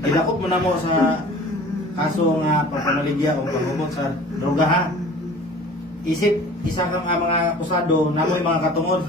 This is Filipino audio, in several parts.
Gidakop mo na mo sa kaso nga pagpamaligya o paghubot sa droga ha. Isip, isa kang mga akusado na mo'y mga katungod.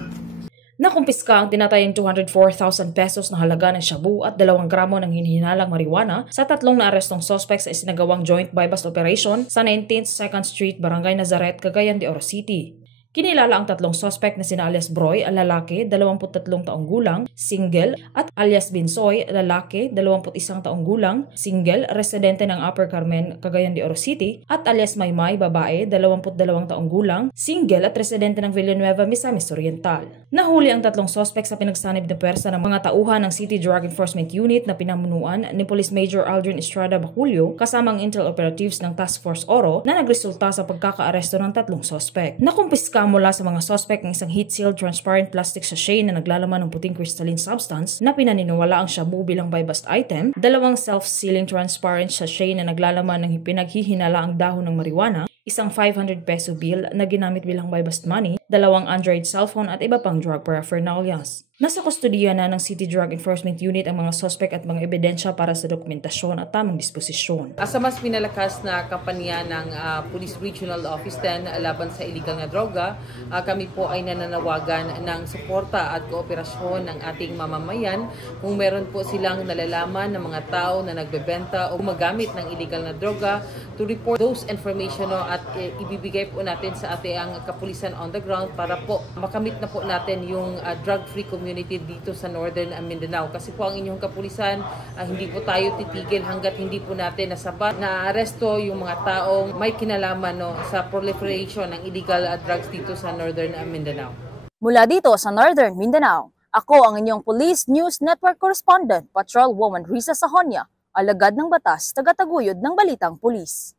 Nakumpiska ang tinatayang 204,000 pesos na halaga ng shabu at 2 gramo ng hinihinalang marijuana sa 3 na arestong suspects sa isinagawang joint buy-bust operation sa 19th 2nd Street, Barangay Nazaret, Cagayan de Oro City. Kinilala ang 3 suspect na sina alias Broy, lalaki, 23 taong gulang, single, at alias Binsoy, lalaki, 21 taong gulang, single, residente ng Upper Carmen, Cagayan de Oro City, at alias Maymay, babae, 22 taong gulang, single at residente ng Villanueva, Misamis Oriental. Nahuli ang 3 suspect sa pinagsanib na pwersa ng mga tauhan ng City Drug Enforcement Unit na pinamunuan ni Police Major Aldrin Estrada Baculio kasama ang Intel Operatives ng Task Force Oro na nagresulta sa pagkakaaresto ng 3 suspect. Nakumpiska mula sa mga suspect ng isang heat-sealed transparent plastic sachet na naglalaman ng puting crystalline substance na pinaniniwala ang shabu bilang buy-bust item, 2 self-sealing transparent sachet na naglalaman ng pinaghihinalaang dahon ng marijuana, isang 500 peso bill na ginamit bilang buy-bust money, 2 Android cellphone at iba pang drug paraphernalias. Nasa kustodiya na ng City Drug Enforcement Unit ang mga suspect at mga ebidensya para sa dokumentasyon at tamang disposisyon. Sa mas pinalakas na kampanya ng Police Regional Office 10 laban sa illegal na droga, kami po ay nananawagan ng suporta at kooperasyon ng ating mamamayan kung meron po silang nalalaman ng mga tao na nagbebenta o gumagamit ng illegal na droga to report those information at ibibigay po natin sa ating kapulisan on the ground para po makamit na po natin yung drug-free community dito sa Northern Mindanao. Kasi po ang inyong kapulisan, hindi po tayo titigil hanggat hindi po natin nasabat na aresto yung mga taong may kinalaman sa proliferation ng illegal drugs dito sa Northern Mindanao. Mula dito sa Northern Mindanao, ako ang inyong Police News Network Correspondent, Patrol Woman Risa Sahonia, alagad ng batas, tagataguyod ng Balitang Pulis.